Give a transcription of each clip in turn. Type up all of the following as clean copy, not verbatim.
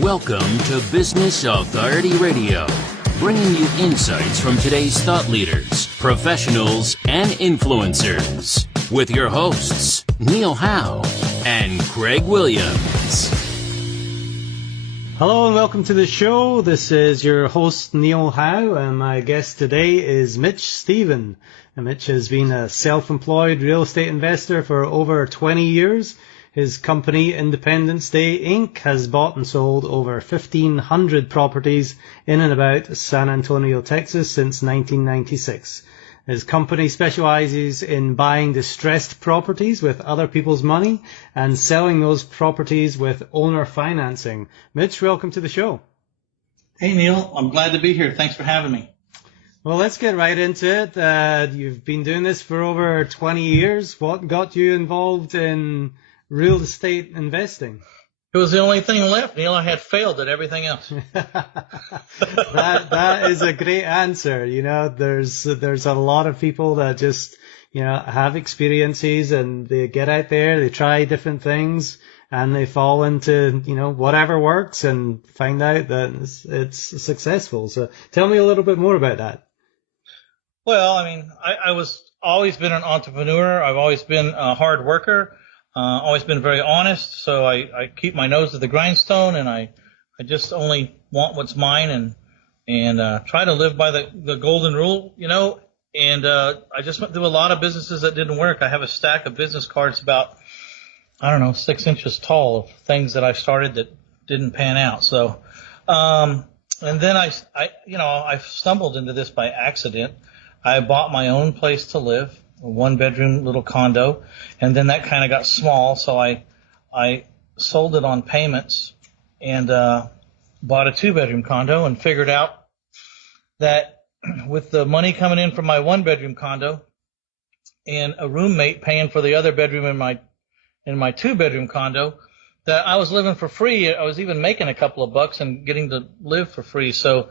Welcome to Business Authority Radio, bringing you insights from today's thought leaders, professionals, and influencers. With your hosts, Neil Howe and Craig Williams. Hello and welcome to the show. This is your host, Neil Howe, and my guest today is Mitch Stephen. And Mitch has been a self-employed real estate investor for over 20 years. His company, Independence Day, Inc., has bought and sold over 1,500 properties in and about San Antonio, Texas since 1996. His company specializes in buying distressed properties with other people's money and selling those properties with owner financing. Mitch, welcome to the show. Hey, Neil. I'm glad to be here. Thanks for having me. Well, let's get right into it. You've been doing this for over 20 years. What got you involved in real estate investing? It was the only thing left, Neil. I had failed at everything else. That is a great answer. You know, there's a lot of people that just, have experiences and they get out there, they try different things and they fall into, whatever works and find out that it's successful. So tell me a little bit more about that. Well, I was always been an entrepreneur. I've always been a hard worker. Always been very honest, so I keep my nose to the grindstone, and I just only want what's mine, and try to live by the golden rule, and I just went through a lot of businesses that didn't work. I have a stack of business cards about, 6 inches tall of things that I started that didn't pan out. So, and then I stumbled into this by accident. I bought my own place to live, a one-bedroom little condo, and then that kind of got small, so I sold it on payments and bought a two-bedroom condo and figured out that with the money coming in from my one-bedroom condo and a roommate paying for the other bedroom in my two-bedroom condo, that I was living for free. I was even making a couple of bucks and getting to live for free, so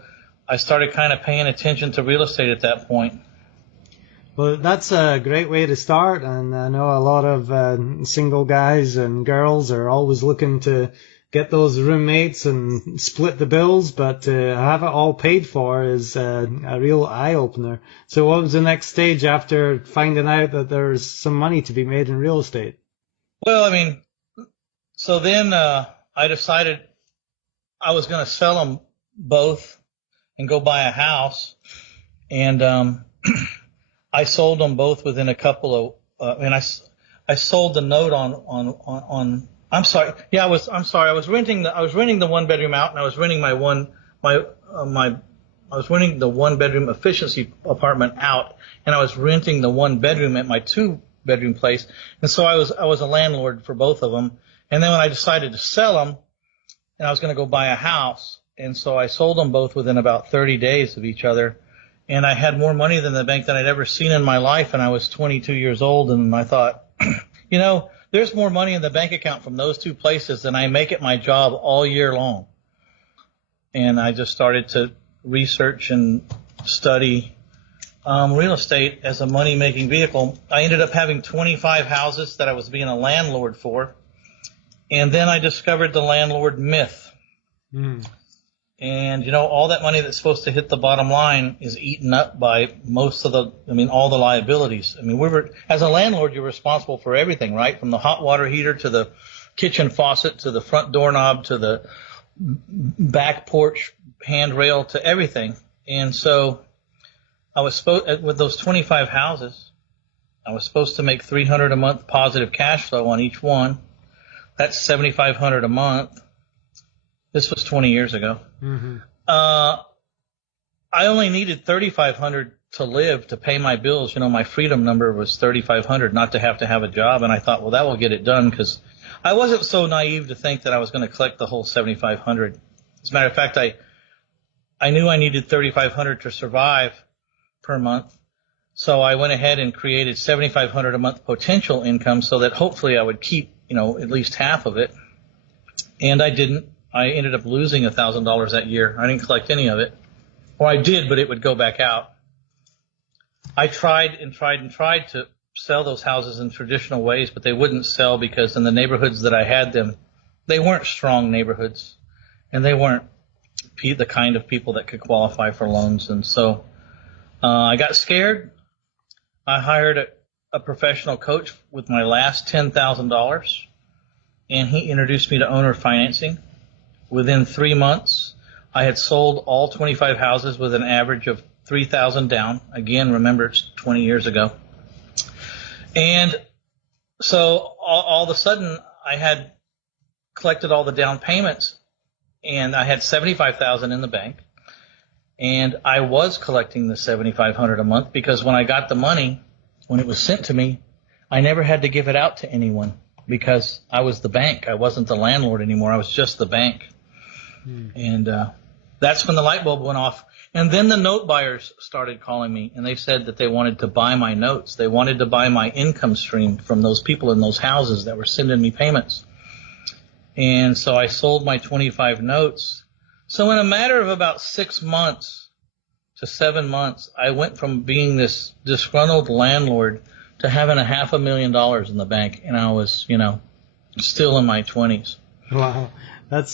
I started kind of paying attention to real estate at that point. Well, that's a great way to start, and I know a lot of single guys and girls are always looking to get those roommates and split the bills, but to have it all paid for is a real eye-opener. So what was the next stage after finding out that there's some money to be made in real estate? Well, so then I decided I was going to sell them both and go buy a house, and I sold them both within a couple of, and I sold the note on. I'm sorry. Yeah, I was renting the one bedroom out, and I was renting I was renting the one bedroom efficiency apartment out, and I was renting the one bedroom at my two bedroom place, and so I was a landlord for both of them. And then when I decided to sell them, and I was going to go buy a house, and so I sold them both within about 30 days of each other. And I had more money than the bank that I'd ever seen in my life, and I was 22 years old, and I thought, there's more money in the bank account from those two places than I make at my job all year long. And I just started to research and study real estate as a money-making vehicle. I ended up having 25 houses that I was being a landlord for, and then I discovered the landlord myth. And, all that money that's supposed to hit the bottom line is eaten up by all the liabilities. As a landlord, you're responsible for everything, right? From the hot water heater to the kitchen faucet to the front doorknob to the back porch handrail to everything. And so I was with those 25 houses, I was supposed to make $300 a month positive cash flow on each one. That's $7,500 a month. This was 20 years ago. Mm-hmm. I only needed $3,500 to live to pay my bills. My freedom number was $3,500, not to have a job. And I thought, well, that will get it done, because I wasn't so naive to think that I was going to collect the whole $7,500. As a matter of fact, I knew I needed $3,500 to survive per month. So I went ahead and created $7,500 a month potential income so that hopefully I would keep, at least half of it. And I didn't. I ended up losing $1,000 that year. I didn't collect any of it. Or I did, but it would go back out. I tried to sell those houses in traditional ways, but they wouldn't sell because in the neighborhoods that I had them, they weren't strong neighborhoods. and they weren't the kind of people that could qualify for loans. And so I got scared. I hired a professional coach with my last $10,000, and he introduced me to owner financing. Within 3 months, I had sold all 25 houses with an average of $3,000 down. Again, remember, it's 20 years ago. And so all of a sudden, I had collected all the down payments, and I had $75,000 in the bank. And I was collecting the $7,500 a month because when I got the money, when it was sent to me, I never had to give it out to anyone because I was the bank. I wasn't the landlord anymore. I was just the bank. And that's when the light bulb went off. And then the note buyers started calling me, and they said that they wanted to buy my notes. They wanted to buy my income stream from those people in those houses that were sending me payments. And so I sold my 25 notes. So in a matter of about 6 months to 7 months, I went from being this disgruntled landlord to having $500,000 in the bank, and I was, still in my 20s. Wow. That's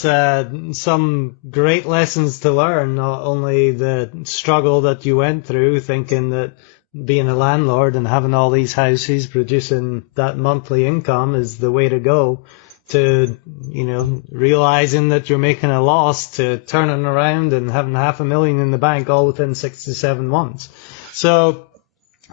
some great lessons to learn, not only the struggle that you went through thinking that being a landlord and having all these houses producing that monthly income is the way to go, to, realizing that you're making a loss, to turning around and having $500,000 in the bank all within 6 to 7 months. So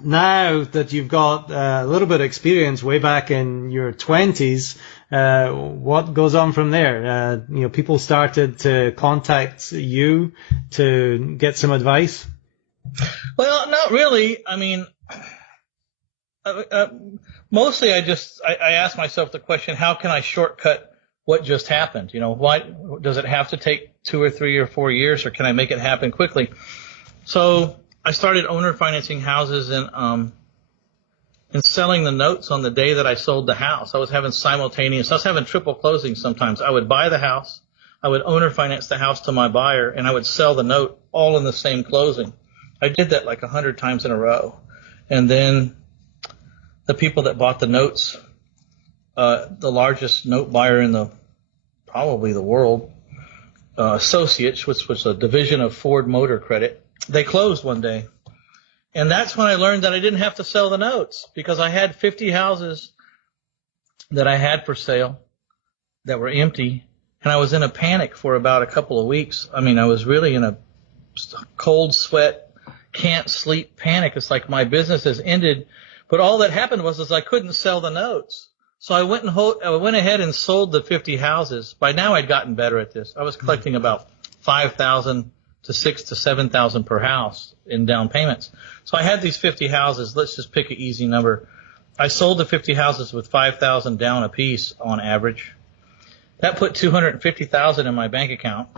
now that you've got a little bit of experience way back in your 20s, what goes on from there? People started to contact you to get some advice? Well, not really. I mean, mostly I asked myself the question, how can I shortcut what just happened? Why does it have to take 2 or 3 or 4 years, or can I make it happen quickly? So I started owner financing houses and selling the notes on the day that I sold the house. I was having triple closings sometimes. I would buy the house, I would owner finance the house to my buyer, and I would sell the note all in the same closing. I did that like 100 times in a row. And then the people that bought the notes, the largest note buyer in probably the world, Associates, which was a division of Ford Motor Credit, they closed one day. And that's when I learned that I didn't have to sell the notes, because I had 50 houses that I had for sale that were empty, and I was in a panic for about a couple of weeks. I mean, I was really in a cold sweat, can't sleep panic. It's like my business has ended. But all that happened was I couldn't sell the notes. So I went ahead and sold the 50 houses. By now I'd gotten better at this. I was collecting about $5,000 to $6,000 to $7,000 per house in down payments. So I had these 50 houses. Let's just pick an easy number. I sold the 50 houses with $5,000 down a piece on average. That put $250,000 in my bank account.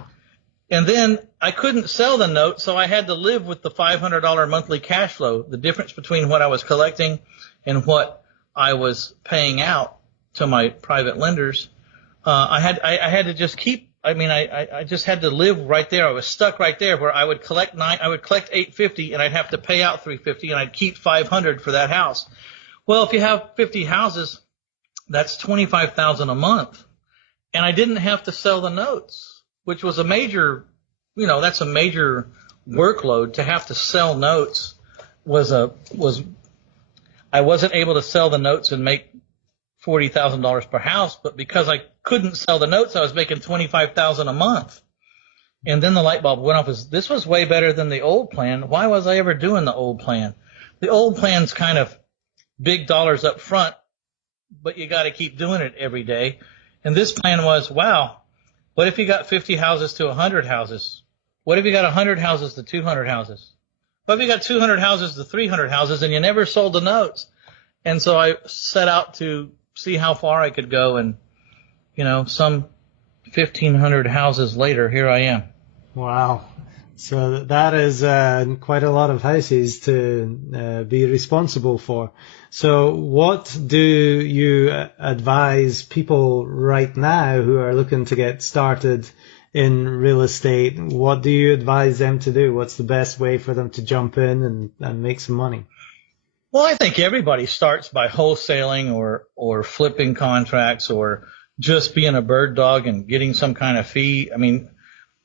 And then I couldn't sell the note, so I had to live with the $500 monthly cash flow, the difference between what I was collecting and what I was paying out to my private lenders. I had to just keep. I just had to live right there. I was stuck right there where I would collect $850 and I'd have to pay out $350 and I'd keep $500 for that house. Well, if you have 50 houses, that's $25,000 a month, and I didn't have to sell the notes, which was a major, that's a major workload. To have to sell notes I wasn't able to sell the notes and make $40,000 per house, but because I couldn't sell the notes, I was making $25,000 a month. And then the light bulb went off. This was way better than the old plan. Why was I ever doing the old plan? The old plan's kind of big dollars up front, but you got to keep doing it every day. And this plan was, wow, what if you got 50 houses to 100 houses? What if you got 100 houses to 200 houses? What if you got 200 houses to 300 houses and you never sold the notes? And so I set out to see how far I could go, and, some 1,500 houses later, here I am. Wow. So that is quite a lot of houses to be responsible for. So what do you advise people right now who are looking to get started in real estate? What do you advise them to do? What's the best way for them to jump in and make some money? Well, I think everybody starts by wholesaling or flipping contracts or just being a bird dog and getting some kind of fee. I mean,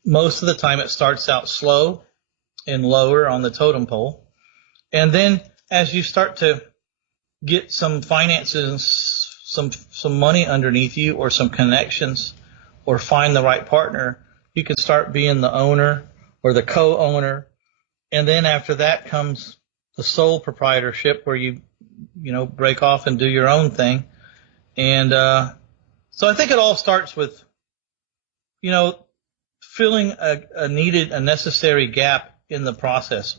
most of the time it starts out slow and lower on the totem pole. And then as you start to get some finances, some money underneath you, or some connections, or find the right partner, you can start being the owner or the co-owner. And then after that comes the sole proprietorship, where you break off and do your own thing. And so I think it all starts with, filling a necessary gap in the process.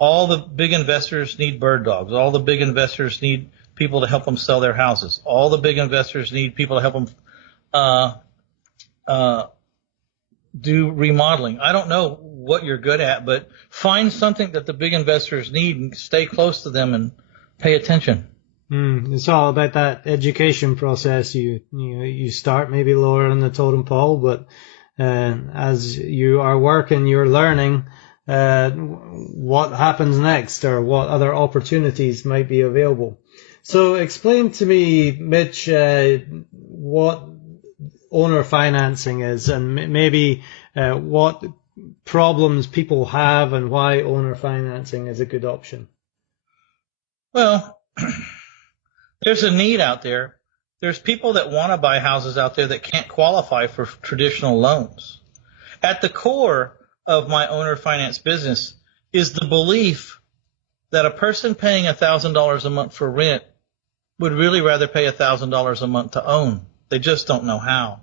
All the big investors need bird dogs. All the big investors need people to help them sell their houses. All the big investors need people to help them do remodeling. I don't know what you're good at, but find something that the big investors need and stay close to them and pay attention. It's all about that education process. You start maybe lower on the totem pole, but as you are working, you're learning what happens next, or what other opportunities might be available. So explain to me, Mitch, what owner financing is, and maybe what problems people have, and why owner financing is a good option. Well, there's a need out there. There's people that want to buy houses out there that can't qualify for traditional loans. At the core of my owner finance business is the belief that a person paying $1,000 a month for rent would really rather pay $1,000 a month to own. They just don't know how.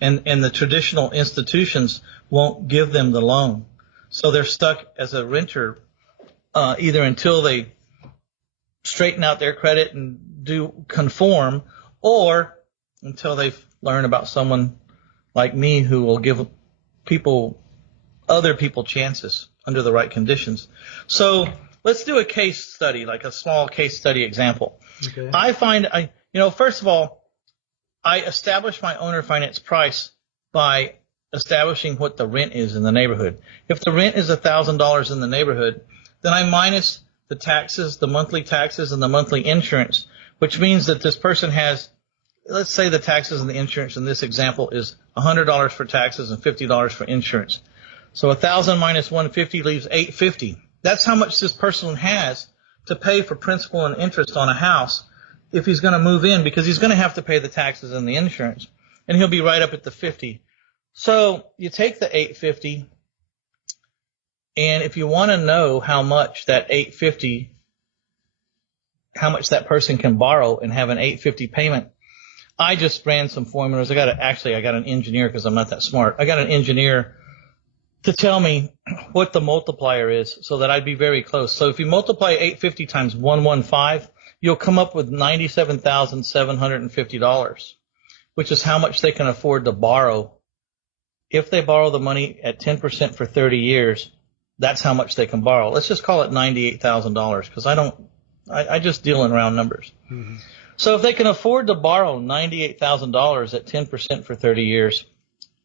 And the traditional institutions won't give them the loan. So they're stuck as a renter either until they straighten out their credit and conform, or until they learn about someone like me who will give other people chances under the right conditions. So let's do a case study, like a small case study example. Okay. I find, first of all, I establish my owner finance price by establishing what the rent is in the neighborhood. If the rent is $1,000 in the neighborhood, then I minus the taxes, the monthly taxes, and the monthly insurance, which means that this person has, let's say the taxes and the insurance in this example is $100 for taxes and $50 for insurance. So 1,000 minus 150 leaves $850. That's how much this person has to pay for principal and interest on a house if he's going to move in, because he's going to have to pay the taxes and the insurance, and he'll be right up at the 50. So you take the $850, and if you want to know how much that $850, how much that person can borrow and have an $850 payment, I just ran some formulas. I got an engineer, because I'm not that smart. I got an engineer to tell me what the multiplier is so that I'd be very close. So if you multiply $850 times 115, you'll come up with $97,750, which is how much they can afford to borrow. If they borrow the money at 10% for 30 years, that's how much they can borrow. Let's just call it $98,000, because I just deal in round numbers. Mm-hmm. So if they can afford to borrow $98,000 at 10% for 30 years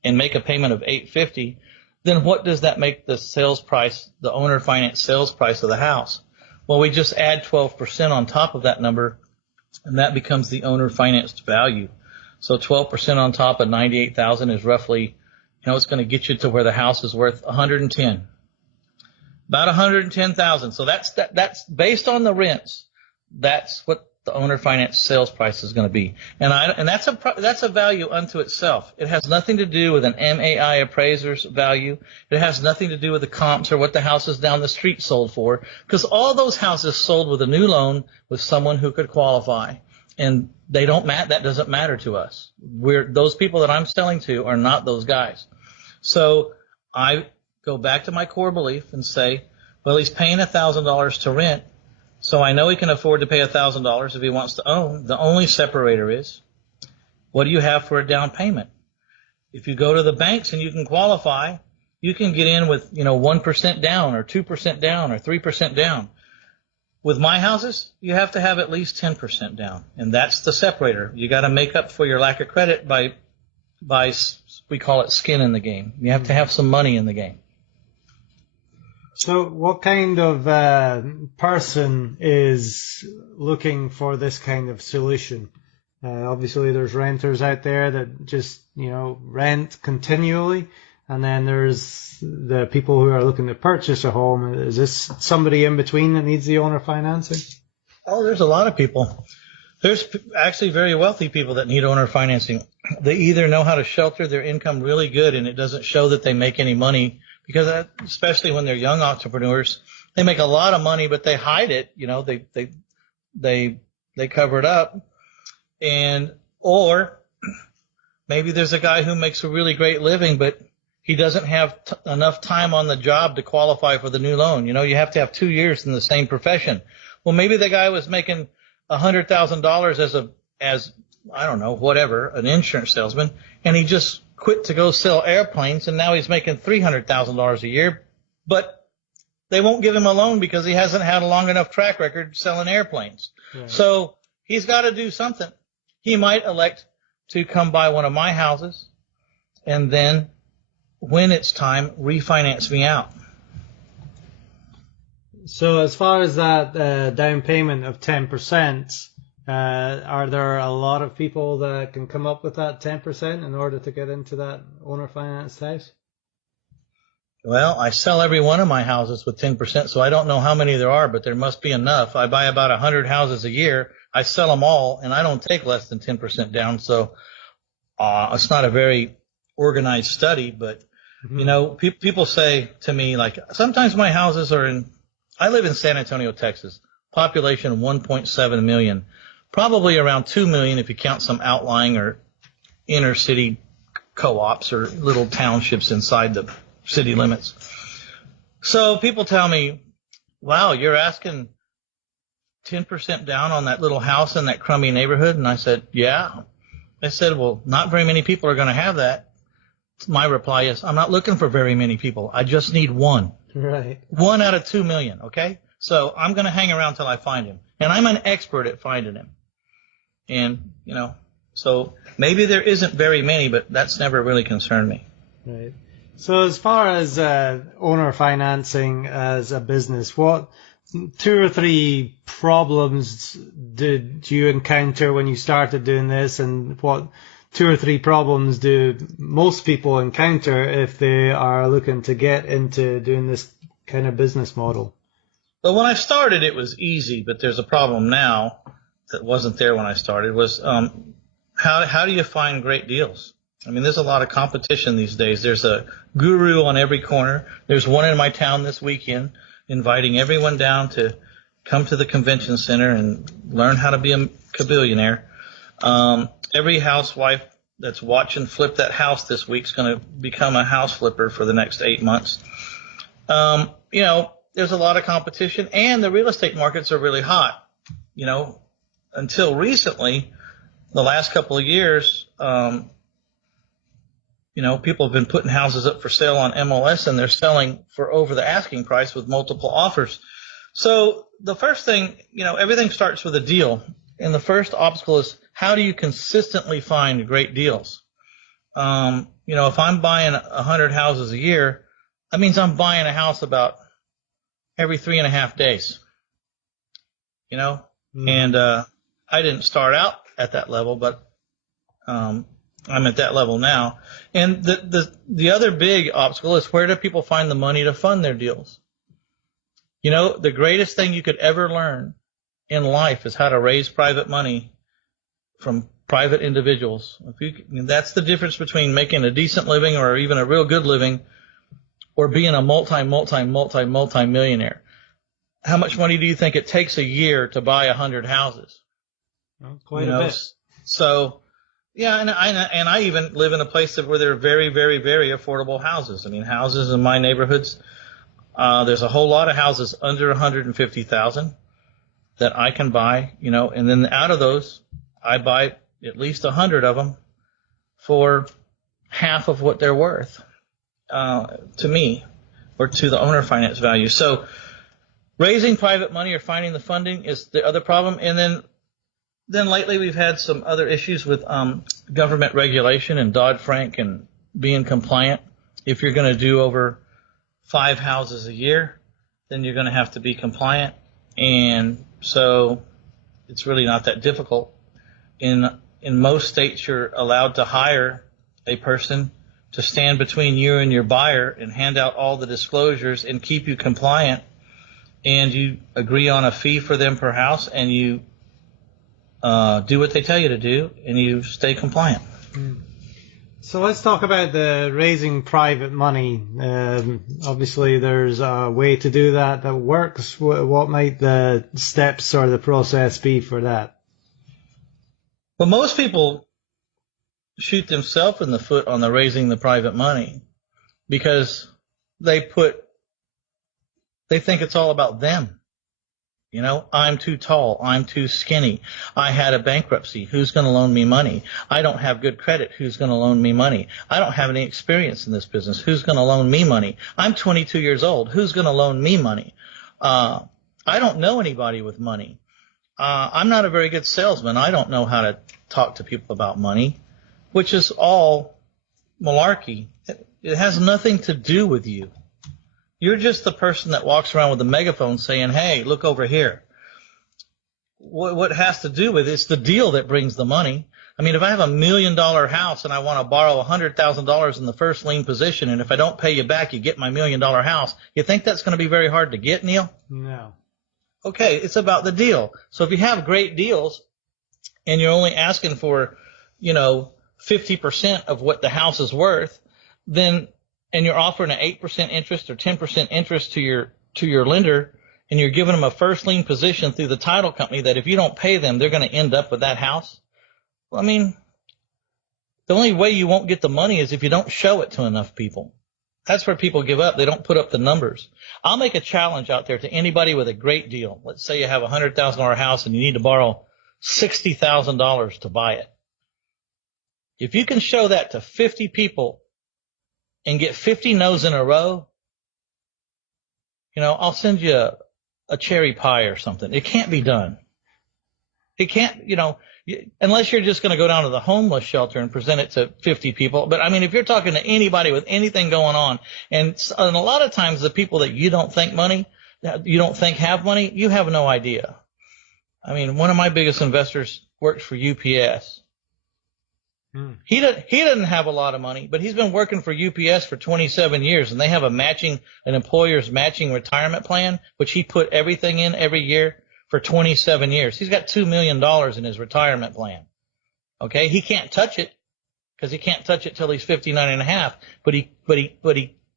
and make a payment of $850, then what does that make the sales price, the owner finance sales price of the house? Well, we just add 12% on top of that number, and that becomes the owner financed value. So 12% on top of $98,000 is roughly, it's going to get you to where the house is worth $110,000. About $110,000. So that's based on the rents. That's what the owner finance sales price is going to be. And that's a value unto itself. It has nothing to do with an MAI appraiser's value. It has nothing to do with the comps or what the houses down the street sold for, because all those houses sold with a new loan with someone who could qualify. And that doesn't matter to us. Those people that I'm selling to are not those guys. So I go back to my core belief and say, well, he's paying $1,000 to rent, so I know he can afford to pay $1,000 if he wants to own. The only separator is, what do you have for a down payment? If you go to the banks and you can qualify, you can get in with 1% down or 2% down or 3% down. With my houses, you have to have at least 10% down, and that's the separator. You got to make up for your lack of credit by we call it skin in the game. You have to have some money in the game. So what kind of person is looking for this kind of solution? Obviously, there's renters out there that just, rent continually. and then there's the people who are looking to purchase a home. Is this somebody in between that needs the owner financing? Oh, there's a lot of people. There's actually very wealthy people that need owner financing. They either know how to shelter their income really good and it doesn't show that they make any money, because especially when they're young entrepreneurs, they make a lot of money, but they hide it. They cover it up. Or maybe there's a guy who makes a really great living, but he doesn't have enough time on the job to qualify for the new loan. You have to have 2 years in the same profession. Well, maybe the guy was making $100,000 as I don't know, whatever, an insurance salesman, and he just quit to go sell airplanes, and now he's making $300,000 a year, but they won't give him a loan because he hasn't had a long enough track record selling airplanes. Right. So he's got to do something. He might elect to come buy one of my houses and then, when it's time, refinance me out. So as far as that down payment of 10%, are there a lot of people that can come up with that 10% in order to get into that owner financed house? Well, I sell every one of my houses with 10%, so I don't know how many there are, but there must be enough. I buy about 100 houses a year. I sell them all, and I don't take less than 10% down. So it's not a very organized study, but, people say to me, like, sometimes my houses are I live in San Antonio, Texas, population 1.7 million, probably around 2 million if you count some outlying or inner city co-ops or little townships inside the city limits. So people tell me, wow, you're asking 10% down on that little house in that crummy neighborhood? And I said, yeah. I said, well, not very many people are going to have that. My reply is, I'm not looking for very many people. I just need one. Right. 1 out of 2 million, okay? So I'm going to hang around till I find him. And I'm an expert at finding him. And, so maybe there isn't very many, but that's never really concerned me. Right. So as far as owner financing as a business, what 2 or 3 problems did you encounter when you started doing this, and what 2 or 3 problems do most people encounter if they are looking to get into doing this kind of business model? Well, when I started, it was easy, but there's a problem now that wasn't there when I started, was how do you find great deals? I mean, there's a lot of competition these days. There's a guru on every corner. There's one in my town this weekend inviting everyone down to come to the convention center and learn how to be a billionaire. Every housewife that's watching Flip That House this week is going to become a house flipper for the next 8 months. There's a lot of competition, and the real estate markets are really hot. Until recently, the last couple of years, people have been putting houses up for sale on MLS, and they're selling for over the asking price with multiple offers. So the first thing, everything starts with a deal. And the first obstacle is, how do you consistently find great deals? If I'm buying 100 houses a year, that means I'm buying a house about every 3.5 days. And I didn't start out at that level, but I'm at that level now. And the other big obstacle is, where do people find the money to fund their deals? The greatest thing you could ever learn in life is how to raise private money from private individuals. That's the difference between making a decent living or even a real good living or being a multi-millionaire. How much money do you think it takes a year to buy 100 houses? Well, quite a bit. So, yeah, and I even live in a place where there are very, very, very affordable houses. I mean, houses in my neighborhoods, there's a whole lot of houses under $150,000 that I can buy, and then out of those, I buy at least 100 of them for half of what they're worth to me, or to the owner finance value. So raising private money or finding the funding is the other problem. And then lately we've had some other issues with government regulation and Dodd-Frank and being compliant. If you're going to do over 5 houses a year, then you're going to have to be compliant. And so it's really not that difficult. In most states, you're allowed to hire a person to stand between you and your buyer and hand out all the disclosures and keep you compliant, and you agree on a fee for them per house, and you do what they tell you to do, and you stay compliant. So let's talk about the raising private money. Obviously, there's a way to do that works. What might the steps or the process be for that? Well, most people shoot themselves in the foot on the raising the private money because they think it's all about them. You know, I'm too tall. I'm too skinny. I had a bankruptcy. Who's going to loan me money? I don't have good credit. Who's going to loan me money? I don't have any experience in this business. Who's going to loan me money? I'm 22 years old. Who's going to loan me money? I don't know anybody with money. I'm not a very good salesman. I don't know how to talk to people about money, which is all malarkey. It has nothing to do with you. You're just the person that walks around with a megaphone saying, hey, look over here. What has to do with it is the deal that brings the money. I mean, if I have $1 million house and I want to borrow $100,000 in the first lien position, and if I don't pay you back, you get my $1 million house, you think that's going to be very hard to get, Neil? No. Okay, it's about the deal. So if you have great deals and you're only asking for, 50% of what the house is worth, then and you're offering an 8% interest or 10% interest to your lender, and you're giving them a first lien position through the title company that if you don't pay them, they're going to end up with that house. Well, I mean, the only way you won't get the money is if you don't show it to enough people. That's where people give up. They don't put up the numbers. I'll make a challenge out there to anybody with a great deal. Let's say you have a $100,000 house and you need to borrow $60,000 to buy it. If you can show that to 50 people and get 50 no's in a row, I'll send you a cherry pie or something. It can't be done. It can't, unless you're just going to go down to the homeless shelter and present it to 50 people. But I mean, if you're talking to anybody with anything going on, and a lot of times the people that you don't think have money, you have no idea. I mean, one of my biggest investors works for UPS. He doesn't have a lot of money, but he's been working for UPS for 27 years, and they have an employer's matching retirement plan, which he put everything in every year for 27 years. He's got $2 million in his retirement plan. Okay, he can't touch it because he can't touch it till he's 59 and a half, but he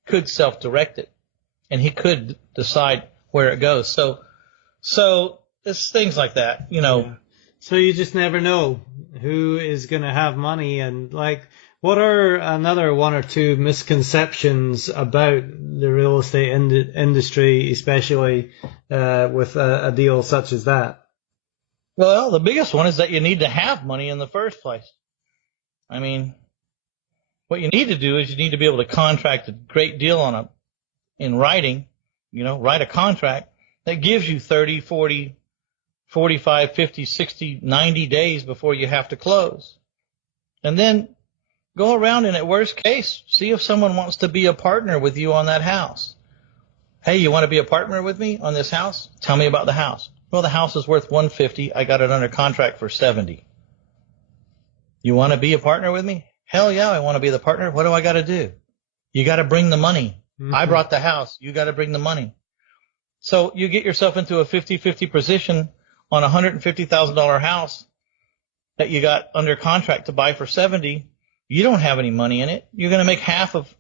could self-direct it, and he could decide where it goes. So it's things like that, Yeah. So you just never know who is going to have money, and what are another one or two misconceptions about the real estate industry, especially with a deal such as that? Well, the biggest one is that you need to have money in the first place. I mean, what you need to do is you need to be able to contract a great deal in writing, write a contract that gives you 30, 40, 45, 50, 60, 90 days before you have to close. And then go around and at worst case, see if someone wants to be a partner with you on that house. Hey, you want to be a partner with me on this house? Tell me about the house. Well, the house is worth $150. I got it under contract for $70. You want to be a partner with me? Hell yeah, I want to be the partner. What do I got to do? You got to bring the money. Mm-hmm. I brought the house. You got to bring the money. So you get yourself into a 50-50 position on a $150,000 house that you got under contract to buy for $70. You don't have any money in it. You're going to make half of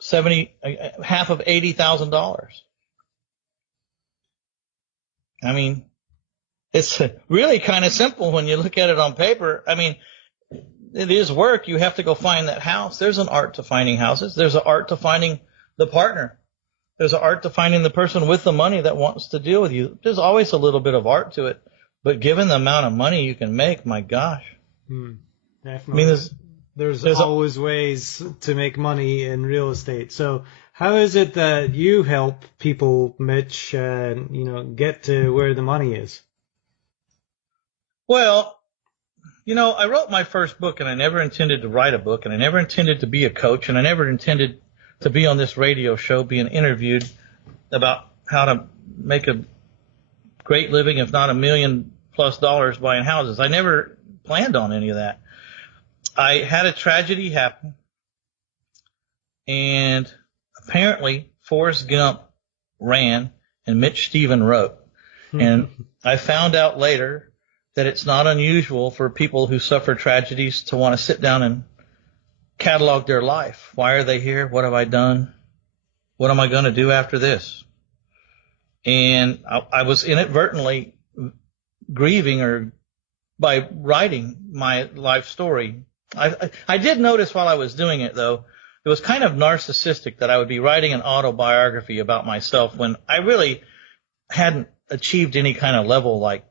$80,000. I mean, it's really kind of simple when you look at it on paper. I mean, it is work. You have to go find that house. There's an art to finding houses. There's an art to finding the partner. There's an art to finding the person with the money that wants to deal with you. There's always a little bit of art to it. But given the amount of money you can make, my gosh. Definitely. I mean, there's always ways to make money in real estate. So how is it that you help people, Mitch, get to where the money is? Well, I wrote my first book, and I never intended to write a book, and I never intended to be a coach, and I never intended to be on this radio show being interviewed about how to make a great living, if not $1 million+ buying houses. I never planned on any of that. I had a tragedy happen. and apparently Forrest Gump ran and Mitch Stephen wrote. And I found out later that it's not unusual for people who suffer tragedies to want to sit down and catalog their life. Why are they here? What have I done? What am I going to do after this? And I was inadvertently grieving or by writing my life story. I did notice while I was doing it, though, it was kind of narcissistic that I would be writing an autobiography about myself when I really hadn't achieved any kind of level like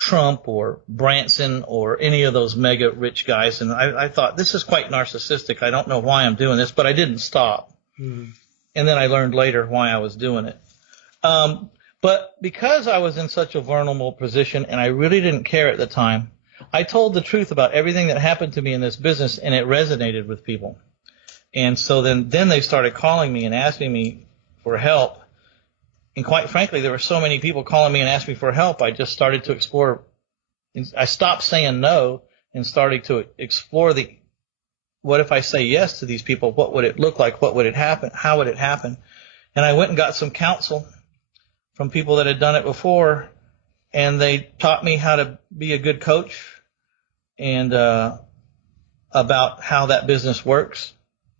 Trump or Branson or any of those mega rich guys. And I thought, this is quite narcissistic. I don't know why I'm doing this, but I didn't stop. Mm-hmm. And then I learned later why I was doing it. But because I was in such a vulnerable position and I really didn't care at the time, I told the truth about everything that happened to me in this business, and it resonated with people. And so then they started calling me and asking me for help. And quite frankly, there were so many people calling me and asking me for help, I just started to explore. I stopped saying no and started to explore what if I say yes to these people? What would it look like? What would it happen? How would it happen? And I went and got some counsel from people that had done it before, and they taught me how to be a good coach and about how that business works.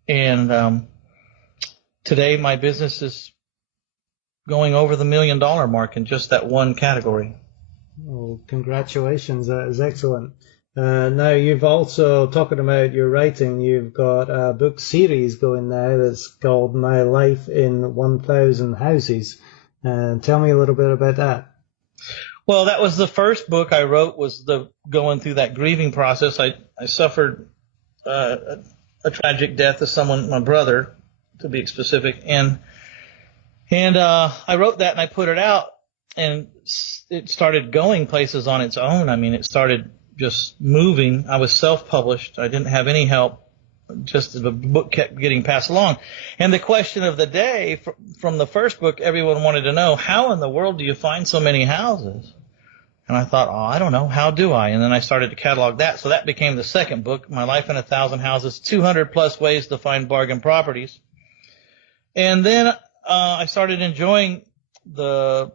And today my business is going over the $1 million mark in just that one category. Well, congratulations. That is excellent. Now, you've also, talking about your writing, you've got a book series going now that's called My Life in 1,000 Houses. Tell me a little bit about that. Well, that was the first book I wrote, was going through that grieving process. I suffered a tragic death of someone, my brother, to be specific, and I wrote that and I put it out, and it started going places on its own. I mean, it started just moving. I was self-published. I didn't have any help. Just the book kept getting passed along. And the question of the day from the first book, everyone wanted to know, how in the world do you find so many houses? And I thought, I don't know. How do I? And then I started to catalog that. So that became the second book, My Life in 1,000 Houses, 200 plus ways to find bargain properties. And then I started enjoying the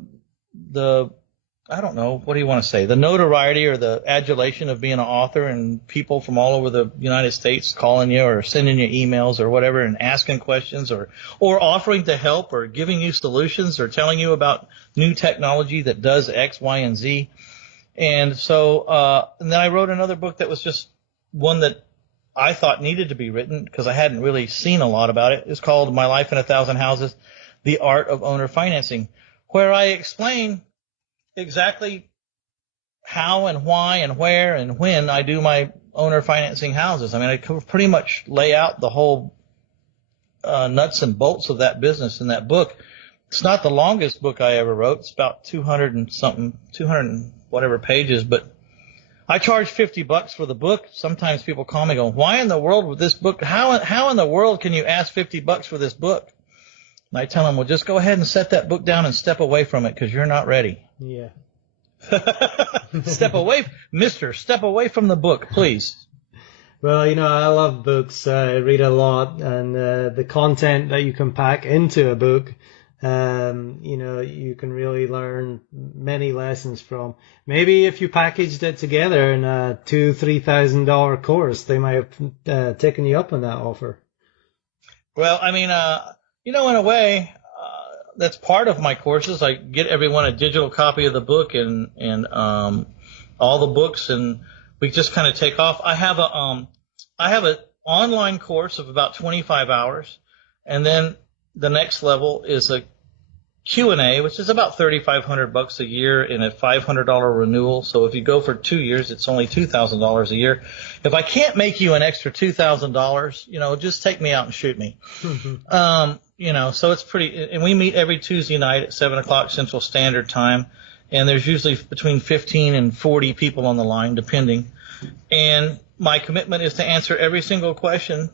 I don't know, what do you want to say, the notoriety or the adulation of being an author, and people from all over the United States calling you or sending you emails or whatever and asking questions or offering to help or giving you solutions or telling you about new technology that does X, Y, and Z. And so and then I wrote another book that was just one that I thought needed to be written because I hadn't really seen a lot about it. It's called My Life in 1,000 Houses, The Art of Owner Financing, where I explain exactly how and why and where and when I do my owner financing houses. I mean, I pretty much lay out the whole nuts and bolts of that business in that book. It's not the longest book I ever wrote. It's about 200 and whatever pages, but I charge $50 for the book. Sometimes people call me going, why in the world with this book? How in the world can you ask $50 for this book? And I tell them, well, just go ahead and set that book down and step away from it because you're not ready. Yeah. Step away from the book, please. Well, I love books. I read a lot, and the content that you can pack into a book, you can really learn many lessons from. Maybe if you packaged it together in a $2,000-$3,000 course, they might have taken you up on that offer. Well, I mean, in a way, that's part of my courses. I get everyone a digital copy of the book and all the books, and we just kind of take off. I have an online course of about 25 hours, and then the next level is a Q&A, which is about $3,500 a year in a $500 renewal. So if you go for 2 years, it's only $2,000 a year. If I can't make you an extra $2,000, just take me out and shoot me. So it's pretty, and we meet every Tuesday night at 7:00 Central Standard Time, and there's usually between 15 and 40 people on the line, depending. And my commitment is to answer every single question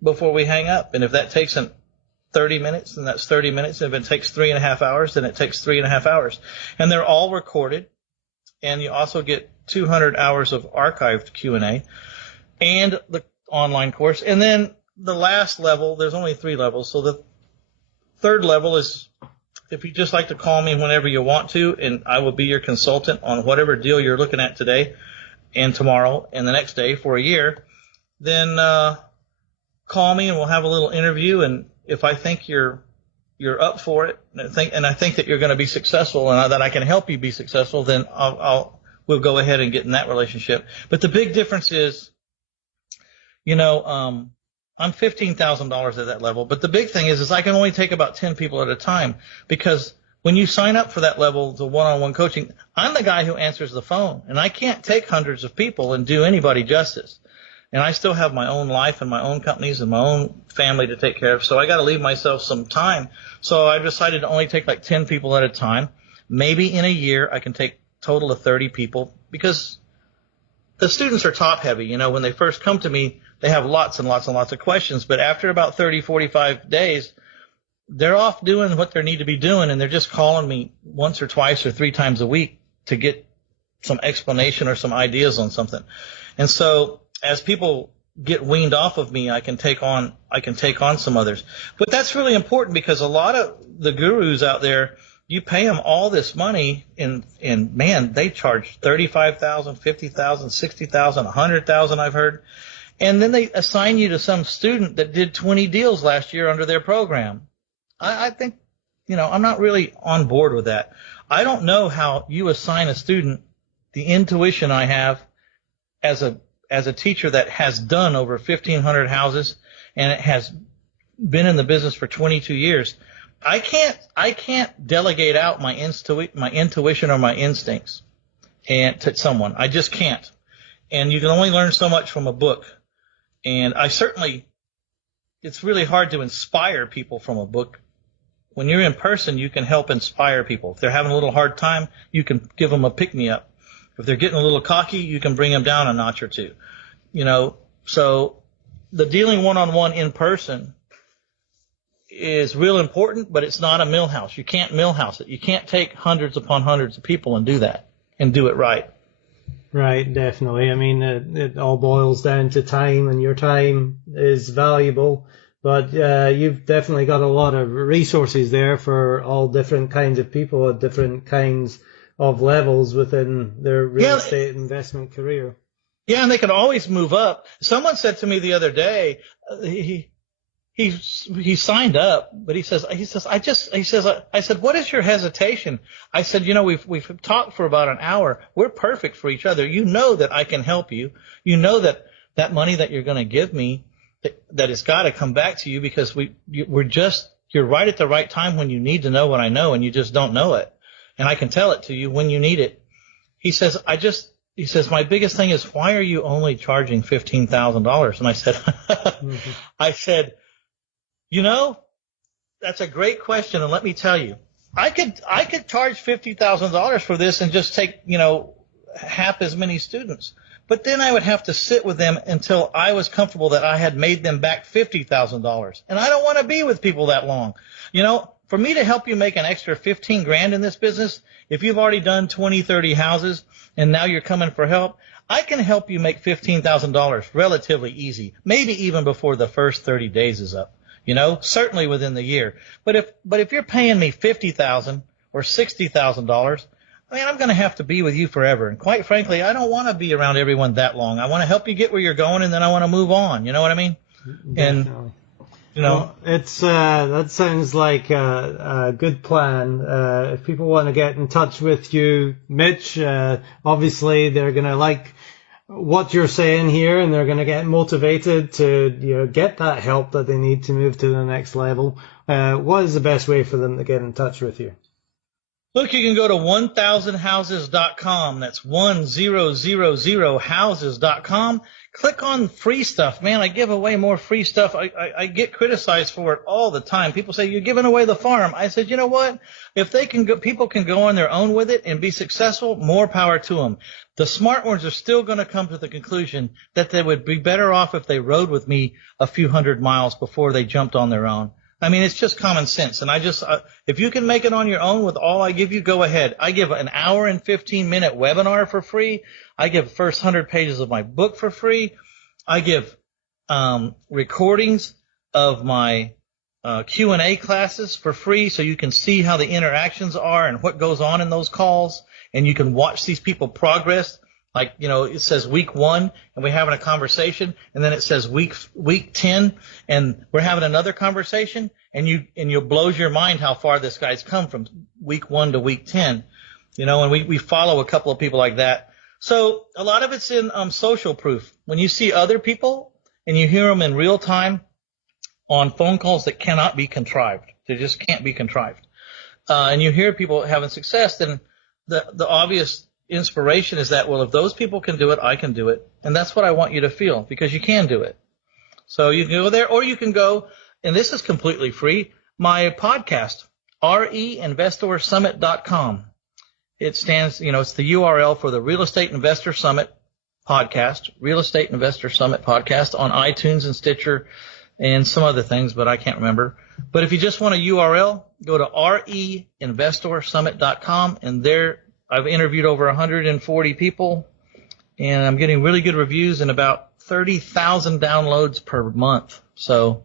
before we hang up. And if that takes 30 minutes, then that's 30 minutes. And if it takes 3.5 hours, then it takes 3.5 hours. And they're all recorded. And you also get 200 hours of archived Q&A and the online course. And then the last level, there's only 3 levels. So the third level is if you just like to call me whenever you want to, and I will be your consultant on whatever deal you're looking at today and tomorrow and the next day for a year, then call me and we'll have a little interview. And if I think you're up for it, and I think that you're going to be successful and that I can help you be successful, then we'll go ahead and get in that relationship. But the big difference is, I'm $15,000 at that level. But the big thing is I can only take about 10 people at a time, because when you sign up for that level, the one-on-one coaching, I'm the guy who answers the phone, and I can't take hundreds of people and do anybody justice. And I still have my own life and my own companies and my own family to take care of, so I got to leave myself some time. So I decided to only take like 10 people at a time. Maybe in a year I can take a total of 30 people, because the students are top heavy. When they first come to me, they have lots and lots and lots of questions, but after about 30, 45 days, they're off doing what they need to be doing, and they're just calling me once or twice or 3 times a week to get some explanation or some ideas on something. And so as people get weaned off of me, I can take on some others. But that's really important, because a lot of the gurus out there, you pay them all this money, and man, they charge $35,000, $50,000, $60,000, $100,000, I've heard. And then they assign you to some student that did 20 deals last year under their program. I think, I'm not really on board with that. I don't know how you assign a student the intuition I have as a teacher that has done over 1,500 houses and it has been in the business for 22 years. I can't delegate out my intuition or my instincts and to someone. I just can't. And you can only learn so much from a book. And it's really hard to inspire people from a book. When you're in person, you can help inspire people. If they're having a little hard time, you can give them a pick-me-up. If they're getting a little cocky, you can bring them down a notch or two. So the dealing one-on-one in person is real important, but it's not a millhouse. You can't millhouse it. You can't take hundreds upon hundreds of people and do that and do it right. Right, definitely. I mean, it all boils down to time, and your time is valuable. But you've definitely got a lot of resources there for all different kinds of people at different kinds of levels within their real estate investment career. Yeah, and they can always move up. Someone said to me the other day, he signed up, but I said, what is your hesitation? I said, we've talked for about an hour. We're perfect for each other. You know that I can help you. You know that money that you're going to give me, that it's got to come back to you, because you're right at the right time when you need to know what I know, and you just don't know it. And I can tell it to you when you need it. He says, my biggest thing is, why are you only charging $15,000? And I said, that's a great question. And let me tell you, I could charge $50,000 for this and just take, half as many students. But then I would have to sit with them until I was comfortable that I had made them back $50,000. And I don't want to be with people that long. For me to help you make an extra $15,000 in this business, if you've already done 20, 30 houses and now you're coming for help, I can help you make $15,000 relatively easy, maybe even before the first 30 days is up, certainly within the year. But if you're paying me $50,000 or $60,000, I'm going to have to be with you forever. And quite frankly, I don't want to be around everyone that long. I want to help you get where you're going, and then I want to move on. You know what I mean? Definitely. And Well, it's that sounds like a good plan. If people want to get in touch with you, Mitch, obviously they're going to like what you're saying here, and they're going to get motivated to get that help that they need to move to the next level. What is the best way for them to get in touch with you? Look, you can go to 1000houses.com. That's 1000houses.com. Click on free stuff. Man, I give away more free stuff. I get criticized for it all the time. People say, you're giving away the farm. I said, you know what? If people can go on their own with it and be successful, more power to them. The smart ones are still going to come to the conclusion that they would be better off if they rode with me a few hundred miles before they jumped on their own. It's just common sense. And if you can make it on your own with all I give you, go ahead. I give an hour and 15-minute webinar for free. I give the first 100 pages of my book for free. I give recordings of my Q&A classes for free, so you can see how the interactions are and what goes on in those calls, and you can watch these people progress. Like, it says week 1 and we're having a conversation, and then it says week 10 and we're having another conversation, and you blows your mind how far this guy's come from week 1 to week 10. And we follow a couple of people like that. So a lot of it's in social proof. When you see other people and you hear them in real time on phone calls that cannot be contrived, they just can't be contrived, and you hear people having success, then the obvious inspiration is that, well, if those people can do it, I can do it. And that's what I want you to feel, because you can do it. So you can go there, or you can go, and this is completely free, my podcast, reinvestorsummit.com. It stands, it's the URL for the Real Estate Investor Summit podcast, Real Estate Investor Summit podcast on iTunes and Stitcher and some other things, but I can't remember. But if you just want a URL, go to reinvestorsummit.com, and there I've interviewed over 140 people, and I'm getting really good reviews and about 30,000 downloads per month. So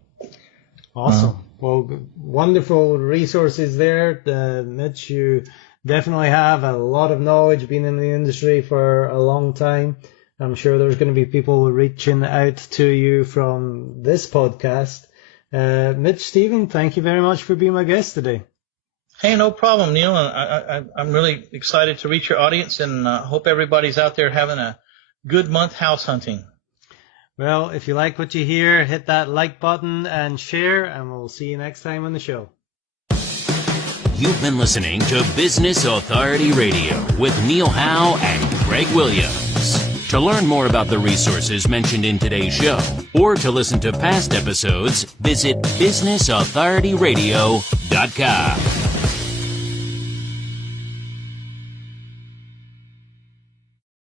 awesome. Well, wonderful resources there, Mitch. You definitely have a lot of knowledge, been in the industry for a long time. I'm sure there's going to be people reaching out to you from this podcast. Mitch Stephen, thank you very much for being my guest today. Hey, no problem, Neil. I'm really excited to reach your audience, and hope everybody's out there having a good month house hunting. Well, if you like what you hear, hit that like button and share, and we'll see you next time on the show. You've been listening to Business Authority Radio with Neil Howe and Greg Williams. To learn more about the resources mentioned in today's show, or to listen to past episodes, visit businessauthorityradio.com.